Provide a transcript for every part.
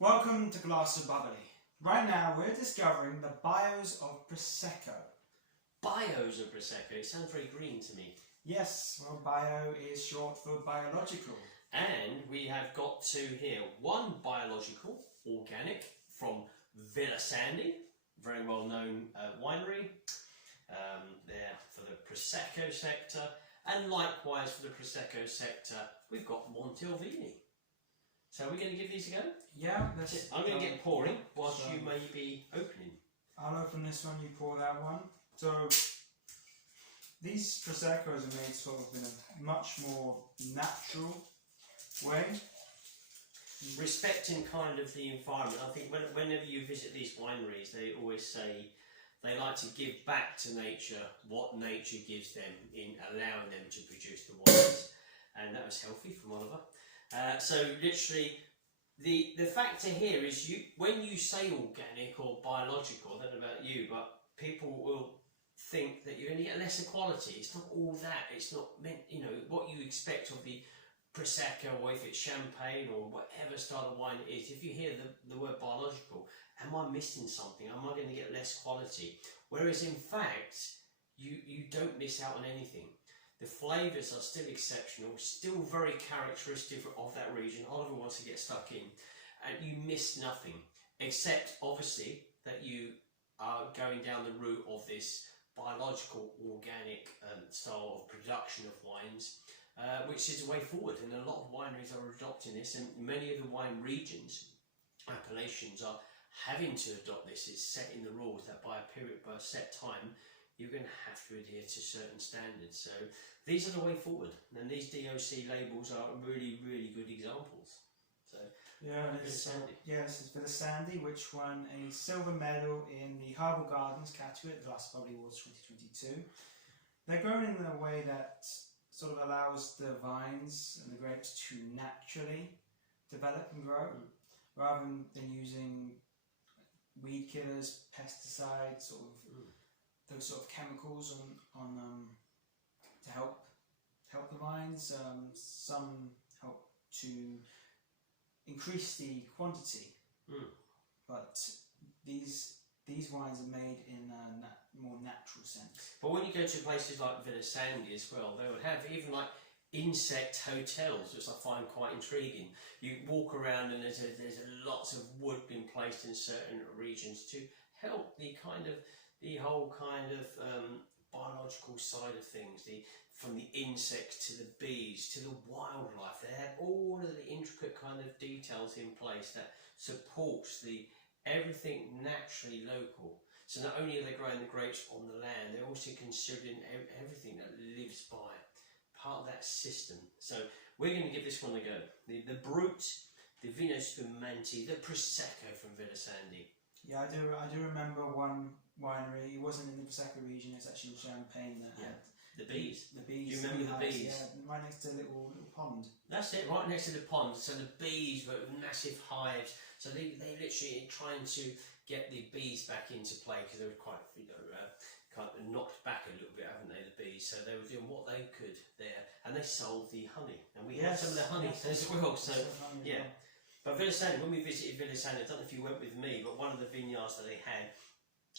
Welcome to Glass of Bubbly. Right now we're discovering the bios of Prosecco. Bios of Prosecco, it sounds very green to me. Yes, well, bio is short for biological. And we have got to here one biological, organic, from Villa Sandi, very well known winery, there for the Prosecco sector, and likewise for the Prosecco sector we've got Montelvini. So we're going to give these a go? Yeah, I'm going to get pouring whilst you may be opening. I'll open this one, you pour that one. So these Proseccos are made sort of in a much more natural way. Respecting kind of the environment. I think whenever you visit these wineries, they always say they like to give back to nature what nature gives them in allowing them to produce the wines. And that was healthy from Oliver. So literally, the factor here is when you say organic or biological, I don't know about you, but people will think that you're going to get lesser quality. It's not all that. It's not meant, what you expect of the Prosecco, or if it's champagne or whatever style of wine it is. If you hear the word biological, am I missing something? Am I going to get less quality? Whereas in fact, you don't miss out on anything. The flavours are still exceptional, still very characteristic of that region. Oliver wants to get stuck in, and you miss nothing, except obviously that you are going down the route of this biological, organic style of production of wines, which is the way forward. And a lot of wineries are adopting this, and many of the wine regions, appellations, are having to adopt this. It's set in the rules that by a set time, you're going to have to adhere to certain standards. So these are the way forward, and these DOC labels are really, really good examples. So This is Villa Sandi, which won a silver medal in the Herbal Gardens category at the Glass of Bubbly Awards 2022. They're grown in a way that sort of allows the vines and the grapes to naturally develop and grow, rather than using weed killers, pesticides, those sort of chemicals to help the vines. Some help to increase the quantity, but these wines are made in a more natural sense. But when you go to places like Villa Sandi as well, they would have even like insect hotels, which I find quite intriguing. You walk around and there's lots of wood being placed in certain regions to help the whole kind of biological side of things, from the insects to the bees to the wildlife. They have all of the intricate kind of details in place that supports everything naturally local. So not only are they growing the grapes on the land, they're also considering everything that lives by part of that system. So we're going to give this one a go. The Brut, the Vino Spumante, the Prosecco from Villa Sandi. Yeah, I do remember one winery. It wasn't in the Prosecco region. It's actually in Champagne that had the bees. The bees. Do you remember the bees? Yeah, right next to a little pond. That's it, right next to the pond. So the bees were massive hives. So they literally trying to get the bees back into play, because they were quite kind of knocked back a little bit, haven't they, the bees? So they were doing what they could there, and they sold the honey, and we had some of the honey as well. So yeah. But Villa Sandi, when we visited Villa Sandi, I don't know if you went with me, but one of the vineyards that they had,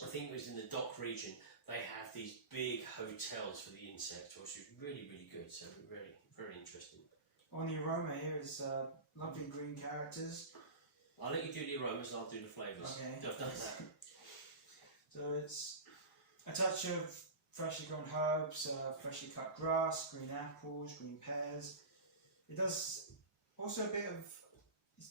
I think it was in the Dock region, they have these big hotels for the insects, which is really, really good. So very, very interesting. On the aroma here is lovely green characters. I'll let you do the aromas and I'll do the flavours. Okay. I've done that. So it's a touch of freshly grown herbs, freshly cut grass, green apples, green pears. It does also a bit of,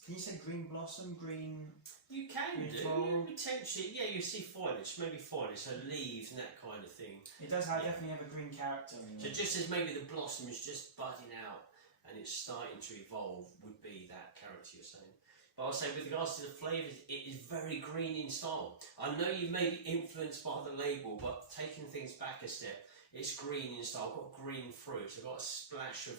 can you say green blossom, green? You can green do, floral? Potentially, yeah, you see foliage, maybe foliage, so leaves and that kind of thing. It does definitely have a green character. So just as maybe the blossom is just budding out and it's starting to evolve, would be that character you're saying. But I'll say with regards to the flavours, it is very green in style. I know you may be influenced by the label, but taking things back a step, it's green in style. I've got green fruit, I've got a splash of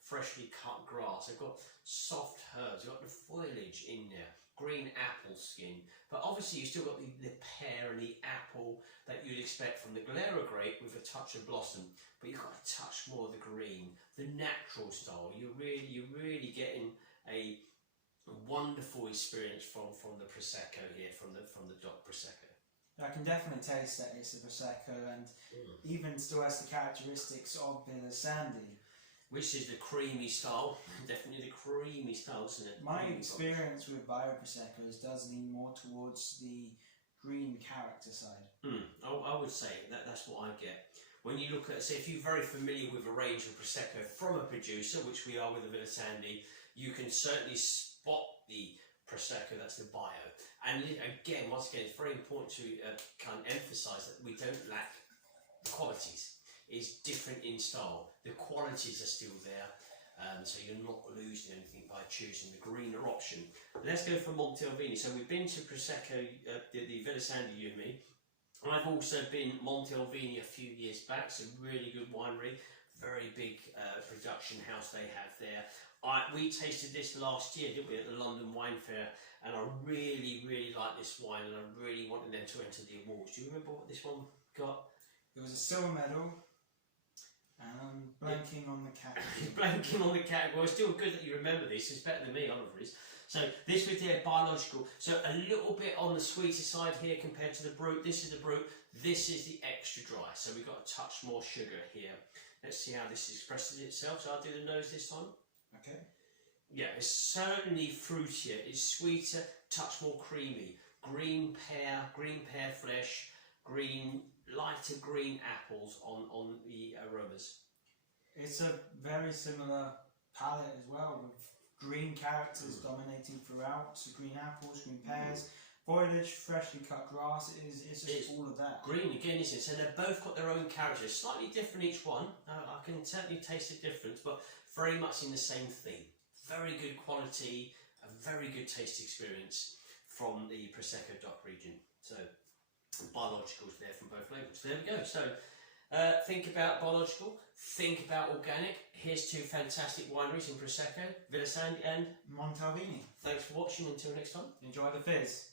freshly cut grass, I've got soft herbs, I've got the foliage in there, green apple skin. But obviously you've still got the pear and the apple that you'd expect from the Galera grape with a touch of blossom, but you've got a touch more of the green, the natural style. You're really getting a a wonderful experience from the Prosecco here, from the DOC Prosecco. I can definitely taste that it's a Prosecco, and even still has the characteristics of Villa Sandi. Which is the creamy style, definitely the creamy style, isn't it? My experience with Bio Proseccos does lean more towards the green character side. I would say that's what I get. When you look at, say, if you're very familiar with a range of Prosecco from a producer, which we are with the Villa Sandi, you can certainly spot the Prosecco, that's the Bio. And again, once again, it's very important to kind of emphasise that we don't lack qualities. It's different in style. The qualities are still there, so you're not losing anything by choosing the greener option. Let's go for Montelvini. So we've been to Prosecco, the Villa Sandi, you and me. I've also been Montelvini a few years back. It's a really good winery, very big production house they have there. We tasted this last year, didn't we, at the London Wine Fair, and I really, really like this wine, and I really wanted them to enter the awards. Do you remember what this one got? It was a silver medal. And I'm blanking on the category. Blanking on the category. It's still good that you remember this. It's better than me, Oliver is. So this was their biological. So a little bit on the sweeter side here compared to the Brut. This is the Brut. This is the extra dry. So we've got a touch more sugar here. Let's see how this expresses itself. So I'll do the nose this time. Okay. Yeah, it's certainly fruitier. It's sweeter, touch more creamy. Green pear flesh, lighter green apples on the aromas. It's a very similar palette as well, with green characters dominating throughout. So green apples, green pears, foliage, freshly cut grass. It's just all of that. Green again, isn't it? So they've both got their own characters, slightly different each one. I can certainly taste the difference, but very much in the same theme. Very good quality, a very good taste experience from the Prosecco DOC region. So biologicals there from both labels. There we go. So think about biological, think about organic. Here's two fantastic wineries in Prosecco, Villa Sandi and Montelvini. Thanks for watching. Until next time. Enjoy the fizz.